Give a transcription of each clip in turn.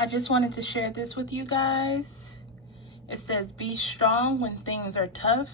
I just wanted to share this with you guys. It says, be strong when things are tough.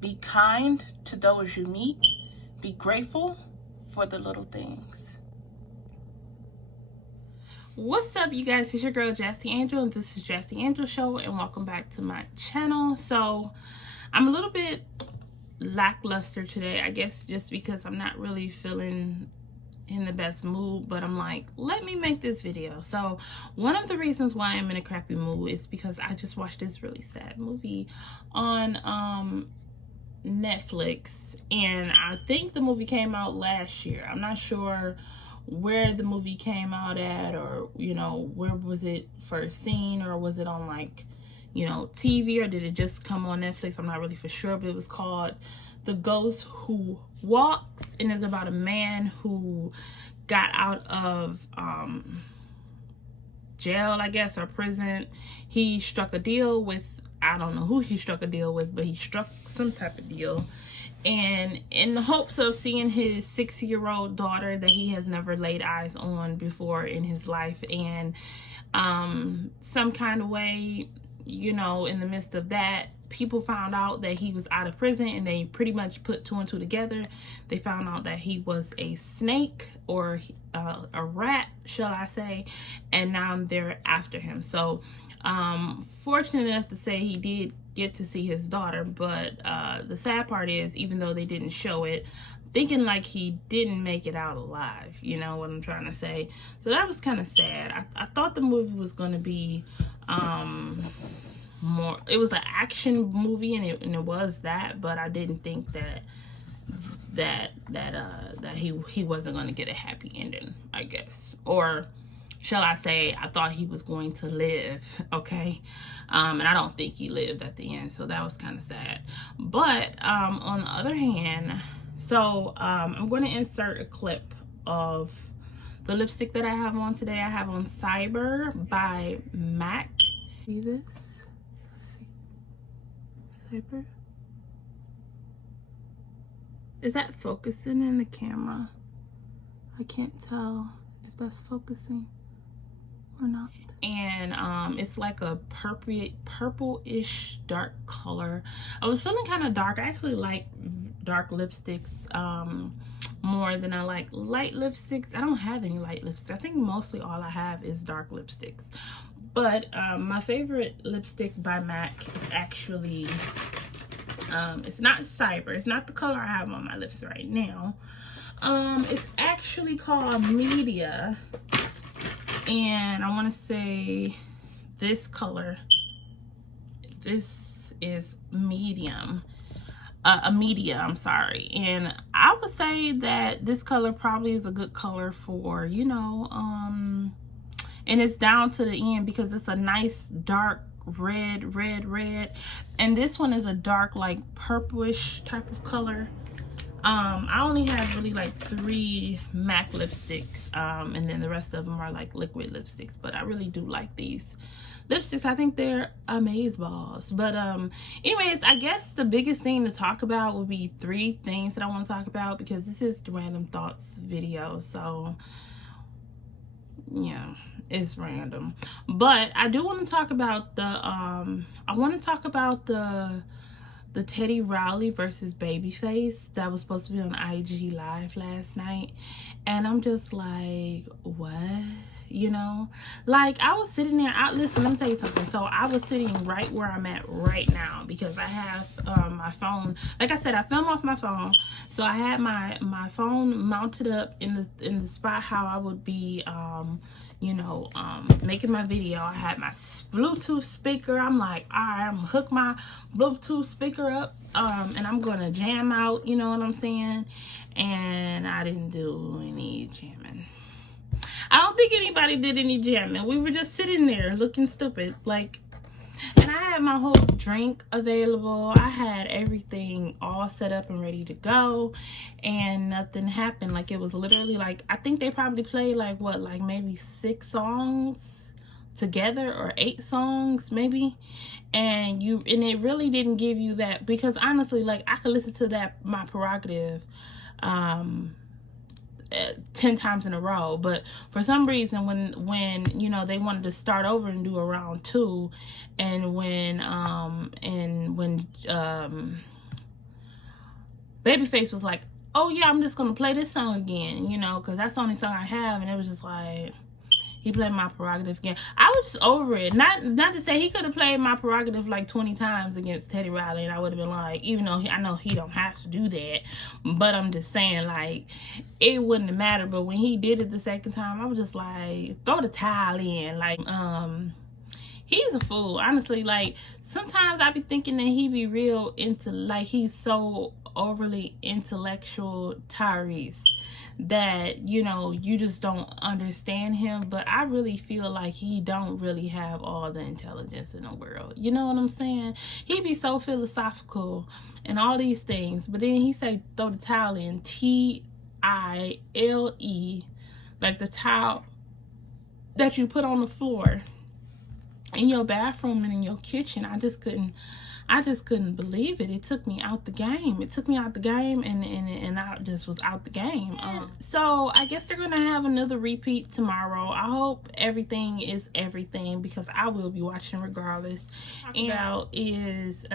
Be kind to those you meet. Be grateful for the little things. What's up, you guys? It's your girl, Jassy Angel, and this is Jassy Angel Show, and welcome back to my channel. So, I'm a little bit lackluster today, I guess, just because I'm not really feeling in the best mood, but I'm like, let me make this video. So one of the reasons why I'm in a crappy mood is because I just watched this really sad movie on Netflix, and I think the movie came out last year. I'm not sure where the movie came out at, or you know, where was it first seen, or was it on like, you know, TV, or did it just come on Netflix? I'm not really for sure, but it was called The Ghost Who Walks, and it's about a man who got out of jail, I guess, or prison. He struck a deal with, I don't know who he struck a deal with, but he struck some type of deal, and in the hopes of seeing his 6-year-old daughter that he has never laid eyes on before in his life, and some kind of way, you know, in the midst of that, people found out that he was out of prison, and they pretty much put 2 and 2 together. They found out that he was a snake, or a rat, shall I say, and now they're after him. So fortunate enough to say he did get to see his daughter, but the sad part is, even though they didn't show it, thinking like he didn't make it out alive, you know what I'm trying to say. So that was kind of sad. I thought the movie was going to be more, it was an action movie, and it was that, but I didn't think that he wasn't going to get a happy ending, I guess, or shall I say, I thought he was going to live, okay? And I don't think he lived at the end, so that was kind of sad. But on the other hand, so I'm going to insert a clip of the lipstick that I have on today. I have on Cyber by MAC. See this? Let's see. Cyber. Is that focusing in the camera? I can't tell if that's focusing or not. And it's like a purple-ish dark color. I was feeling kind of dark. I actually like dark lipsticks more than I like light lipsticks. I don't have any light lipsticks. I think mostly all I have is dark lipsticks. But my favorite lipstick by MAC is actually it's not Cyber. It's not the color I have on my lips right now. It's actually called Media, and I want to say this color, this is medium, a media, I'm sorry. And I would say that this color probably is a good color for, you know, and it's down to the end because it's a nice dark red, and this one is a dark, like purplish type of color. I only have really like 3 MAC lipsticks, and then the rest of them are like liquid lipsticks, but I really do like these lipsticks. I think they're amazeballs. But anyways, I guess the biggest thing to talk about would be 3 things that I want to talk about, because this is the random thoughts video, so yeah, it's random. But I do want to talk about the Teddy Riley versus Babyface that was supposed to be on IG Live last night, and I'm just like, what? You know, like I was sitting there. Listen, let me tell you something. So I was sitting right where I'm at right now because I have my phone. Like I said, I film off my phone, so I had my phone mounted up in the spot how I would be you know, making my video. I had my Bluetooth speaker. I'm like, all right, I'm gonna hook my Bluetooth speaker up, and I'm gonna jam out, you know what I'm saying? And I didn't do any jamming. I don't think anybody did any jamming. We were just sitting there looking stupid, like, and I had my whole drink available. I had everything all set up and ready to go, and nothing happened. Like, it was literally like, I think they probably played like what, like maybe 6 songs together, or 8 songs maybe, and it really didn't give you that, because honestly, like, I could listen to that, My Prerogative, 10 times in a row. But for some reason, when you know, they wanted to start over and do a round 2, and when Babyface was like, oh yeah, I'm just gonna play this song again, you know, because that's the only song I have, and it was just like, he played My Prerogative again. I was just over it. Not to say he could have played My Prerogative like 20 times against Teddy Riley, and I would have been like, even though I know he don't have to do that, but I'm just saying, like, it wouldn't have mattered. But when he did it the second time, I was just like, throw the towel in. Like, he's a fool, honestly. Like, sometimes I be thinking that he be real into, like, he's so overly intellectual Tyrese that, you know, you just don't understand him. But I really feel like he don't really have all the intelligence in the world. You know what I'm saying? He be so philosophical and all these things, but then he say throw the towel in, Tile, like the towel that you put on the floor in your bathroom and in your kitchen. I just couldn't believe it. It took me out the game. And I just was out the game. So I guess they're gonna have another repeat tomorrow. I hope everything is everything, because I will be watching regardless. And now is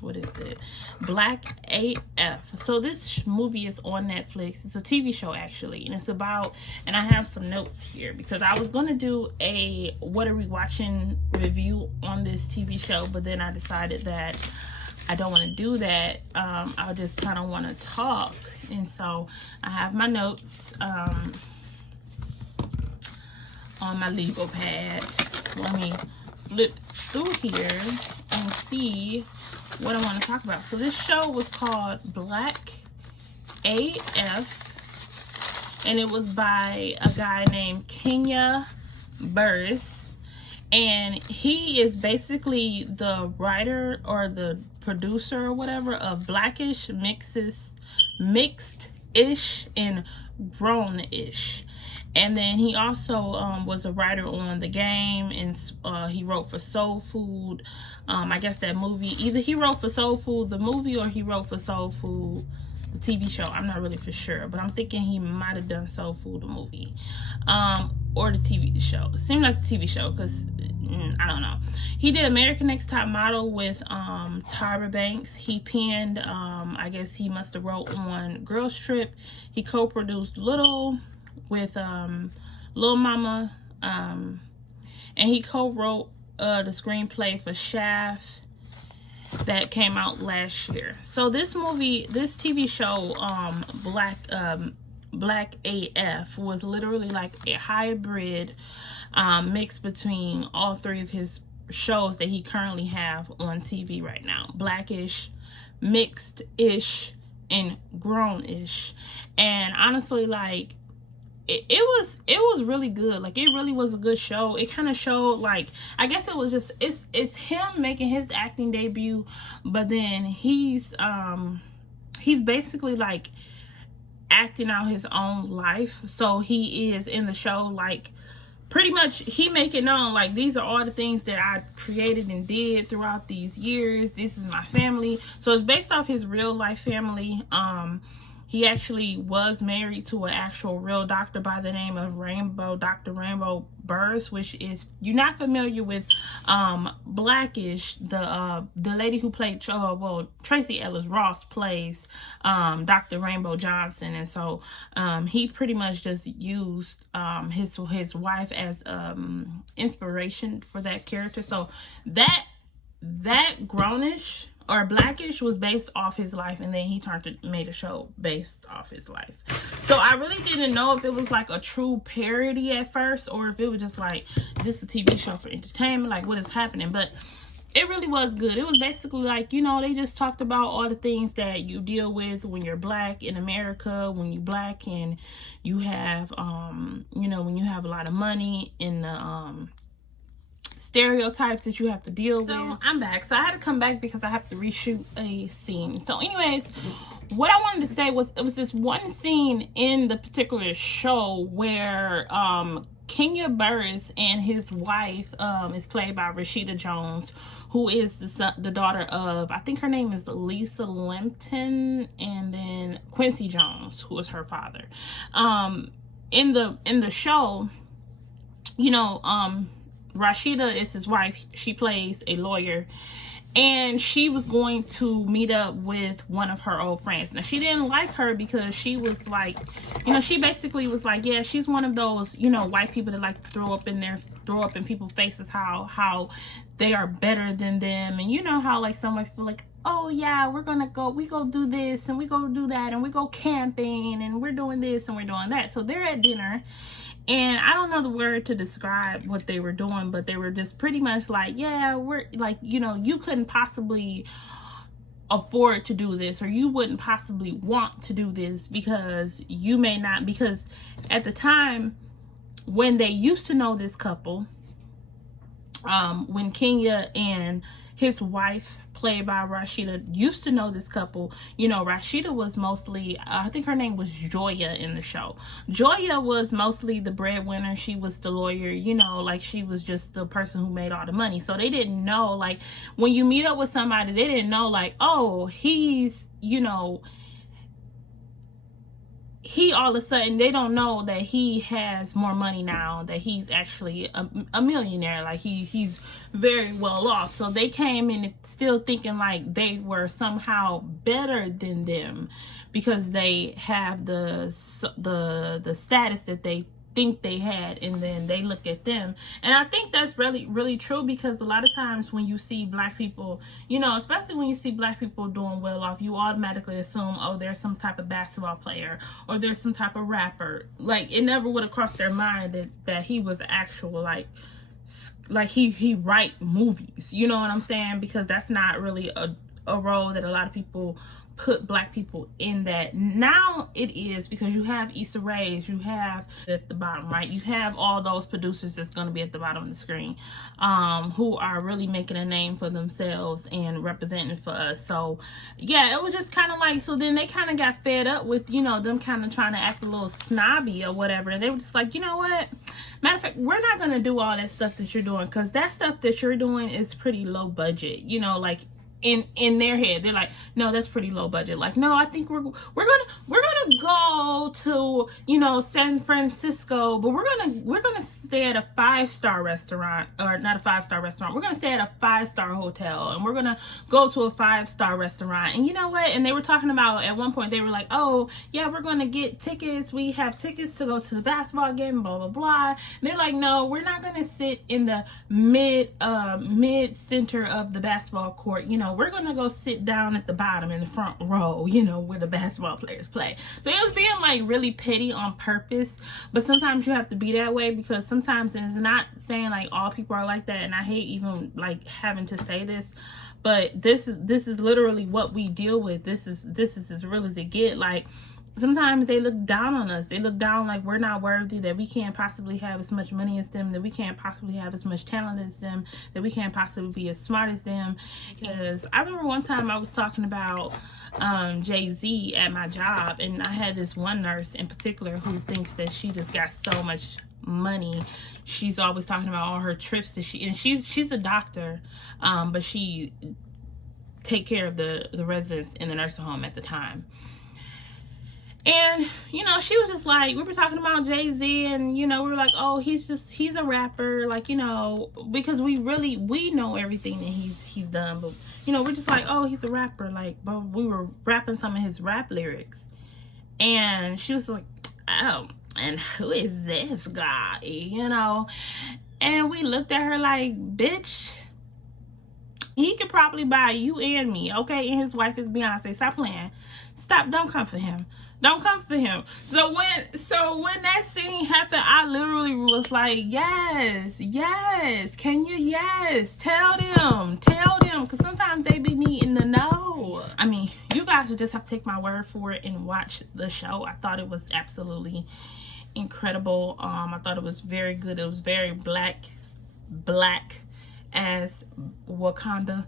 what is it? BlackAF. So this movie is on Netflix. It's a TV show, actually, and it's about, and I have some notes here because I was gonna do a what are we watching review on this TV show, but then I decided that I don't want to do that. I just kind of want to talk, and so I have my notes on my legal pad. Let me flip through here and see what I want to talk about. So this show was called BlackAF, and it was by a guy named Kenya Burris, and he is basically the writer or the producer or whatever of Blackish, Mixed-ish, and Grown-ish. And then he also was a writer on The Game, and he wrote for Soul Food. I guess that movie, either he wrote for Soul Food, the movie, or he wrote for Soul Food, the TV show. I'm not really for sure, but I'm thinking he might have done Soul Food, the movie, or the TV show. It seemed like the TV show, because I don't know. He did American Next Top Model with Tyra Banks. He penned, I guess he must have wrote on Girls Trip. He co-produced Little with Lil Mama, and he co-wrote the screenplay for Shaft that came out last year. So this TV show, BlackAF, was literally like a hybrid mix between all 3 of his shows that he currently have on TV right now: Blackish, Mixed-ish, and Grown-ish. And honestly, like, it was really good. Like, it really was a good show. It kind of showed, like, I guess it was just, it's him making his acting debut, but then he's basically like acting out his own life. So he is in the show, like, pretty much he make it known, like, these are all the things that I created and did throughout these years. This is my family. So it's based off his real life family. He actually was married to an actual real doctor by the name of Dr. Rainbow Burris, which is, you're not familiar with Blackish, the lady who played, Tracy Ellis Ross plays Dr. Rainbow Johnson. And so he pretty much just used his wife as inspiration for that character. So that Grownish or Blackish was based off his life, and then he made a show based off his life. So I really didn't know if it was like a true parody at first, or if it was just like just a TV show for entertainment, like what is happening. But it really was good. It was basically like, you know, they just talked about all the things that you deal with when you're black in America, when you're black and you have you know, when you have a lot of money, in the stereotypes that you have to deal with. So I'm back. So I had to come back because I have to reshoot a scene. So anyways, what I wanted to say was, it was this one scene in the particular show where Kenya Burris and his wife is played by Rashida Jones, who is the daughter of, I think her name is Lisa Limpton, and then Quincy Jones, who is her father. In the show, you know, Rashida is his wife. She plays a lawyer, and she was going to meet up with one of her old friends. Now, she didn't like her because she was like, you know, she basically was like, yeah, she's one of those, you know, white people that like to throw up in people's faces how they are better than them. And you know how like some white people like, oh yeah, we go do this and we go do that and we go camping and we're doing this and we're doing that. So they're at dinner. And I don't know the word to describe what they were doing, but they were just pretty much like, yeah, we're like, you know, you couldn't possibly afford to do this, or you wouldn't possibly want to do this because you may not, because at the time when they used to know this couple, when Kenya and his wife, played by Rashida, used to know this couple, you know, Rashida was mostly, I think her name was Joya in the show. Joya was mostly the breadwinner. She was the lawyer, you know, like she was just the person who made all the money. So they didn't know, like, when you meet up with somebody, they didn't know, like, oh, he's, you know, he all of a sudden, they don't know that he has more money now, that he's actually a millionaire, like he's very well off. So they came in still thinking like they were somehow better than them because they have the status that they think they had, and then they look at them. And I think that's really true, because a lot of times when you see black people, you know, especially when you see black people doing well off, you automatically assume, oh, there's some type of basketball player or there's some type of rapper. Like, it never would have crossed their mind that he was actual, like he write movies, you know what I'm saying? Because that's not really a role that a lot of people put black people in. That now it is, because you have Issa Rae, you have at the bottom, right? You have all those producers that's going to be at the bottom of the screen, who are really making a name for themselves and representing for us. So yeah, it was just kind of like, so then they kind of got fed up with, you know, them kind of trying to act a little snobby or whatever, and they were just like, you know what, matter of fact, we're not going to do all that stuff that you're doing, because that stuff that you're doing is pretty low budget, you know, like in their head, they're like, no, that's pretty low budget. Like, no, I think we're gonna go to, you know, San Francisco, but we're gonna stay at a 5-star restaurant, or not a 5-star restaurant. We're gonna stay at a 5-star hotel, and we're gonna go to a 5-star restaurant. And you know what? And they were talking about, at one point, they were like, oh yeah, we're gonna get tickets. We have tickets to go to the basketball game, blah blah blah. And they're like, no, we're not gonna sit in the mid center of the basketball court. You know, we're gonna go sit down at the bottom in the front row, you know, where the basketball players play. So it was being like really petty on purpose, but sometimes you have to be that way, because sometimes, and it's not saying like all people are like that, and I hate even like having to say this, but this is literally what we deal with. This is as real as it get. Like, sometimes they look down on us. They look down like we're not worthy, that we can't possibly have as much money as them, that we can't possibly have as much talent as them, that we can't possibly be as smart as them. Because I remember one time I was talking about Jay-Z at my job, and I had this one nurse in particular who thinks that she just got so much money. She's always talking about all her trips that she's a doctor, but she take care of the residents in the nursing home at the time. And, you know, she was just like, we were talking about Jay-Z, and, you know, we were like, oh, he's a rapper, like, you know, because we know everything that he's done, but, you know, we're just like, oh, he's a rapper, like, but we were rapping some of his rap lyrics, and she was like, oh, and who is this guy, you know? And we looked at her like, bitch, he could probably buy you and me, okay? And his wife is Beyonce. Stop playing. Stop. Don't come for him. Don't come for him. So when that scene happened, I literally was like, yes, can you, tell them, because sometimes they be needing to know. I mean, you guys would just have to take my word for it and watch the show. I thought it was absolutely incredible. I thought it was very good. It was very black as Wakanda,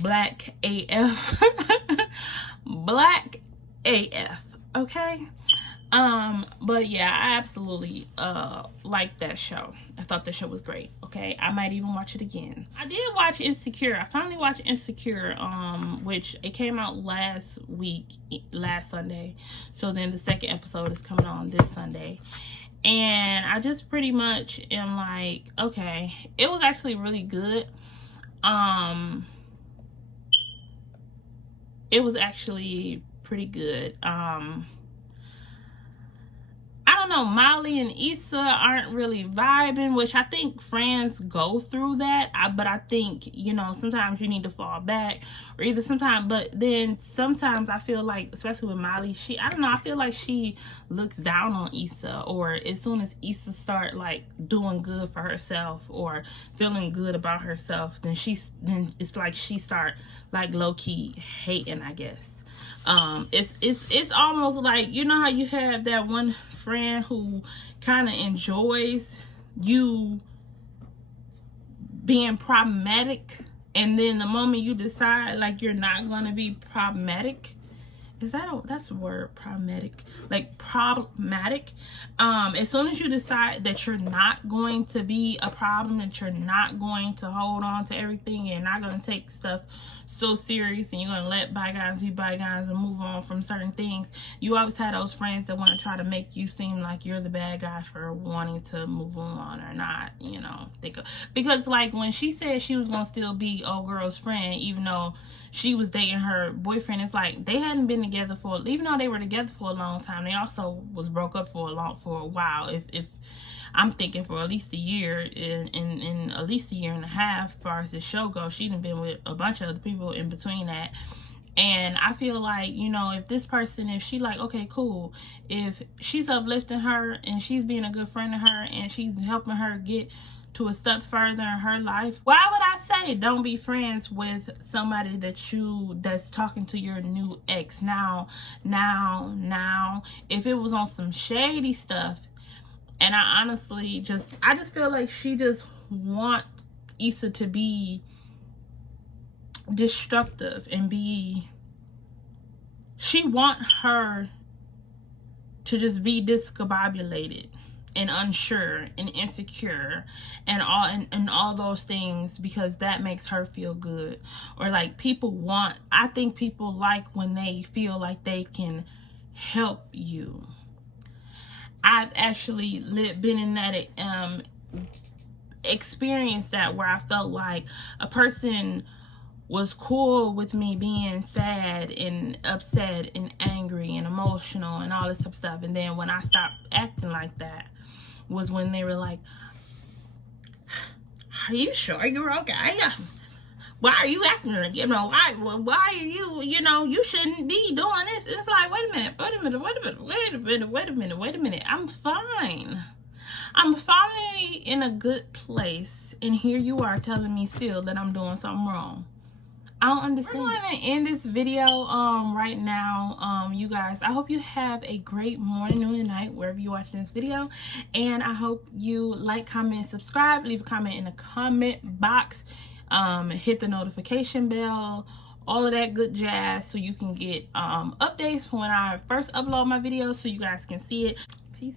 Black AF. Black AF, okay? But yeah, I absolutely liked that show. I thought that show was great. Okay, I might even watch it again. I did watch Insecure. I finally watched Insecure, which it came out last Sunday. So then the second episode is coming on this Sunday. And I just pretty much am like, okay, it was actually really good. It was actually pretty good. I don't know, Molly and Issa aren't really vibing, which I think friends go through that. But I think, you know, sometimes you need to fall back, or either sometimes, but then sometimes I feel like, especially with Molly, I don't know, I feel like she looks down on Issa, or as soon as Issa start like doing good for herself or feeling good about herself, then it's like she start like low-key hating, I guess. It's almost like, you know how you have that one friend who kind of enjoys you being problematic, and then the moment you decide like you're not going to be problematic, that's a word, problematic, like problematic, as soon as you decide that you're not going to be a problem, that you're not going to hold on to everything, and not going to take stuff so serious, and you're going to let bygones be bygones and move on from certain things, you always have those friends that want to try to make you seem like you're the bad guy for wanting to move on or not, you know, because like when she said she was going to still be old girl's friend even though she was dating her boyfriend, it's like they hadn't been together even though they were together for a long time, they also was broke up for a while. If I'm thinking for at least a year, in at least a year and a half, as far as the show goes. She done been with a bunch of other people in between that. And I feel like, you know, if this person, if she like, okay, cool, if she's uplifting her and she's being a good friend to her and she's helping her get to a step further in her life, why would I say don't be friends with somebody that's talking to your new ex now? If it was on some shady stuff, and I just feel like she just want Issa to be destructive and she want her to just be discombobulated and unsure and insecure and all those things, because that makes her feel good. Or like I think people like when they feel like they can help you. I've actually been in that experience that where I felt like a person was cool with me being sad and upset and angry and emotional and all this type of stuff, and then when I stopped acting like that was when they were like, are you sure you're okay? Why are you acting like, you know, why are you, you know, you shouldn't be doing this. It's like, wait a minute. I'm fine. I'm finally in a good place, and here you are telling me still that I'm doing something wrong. I don't understand. We're going to end this video right now. You guys, I hope you have a great morning, noon, and night wherever you're watching this video. And I hope you like, comment, subscribe, leave a comment in the comment box, hit the notification bell, all of that good jazz, so you can get updates when I first upload my videos, so you guys can see it. Peace.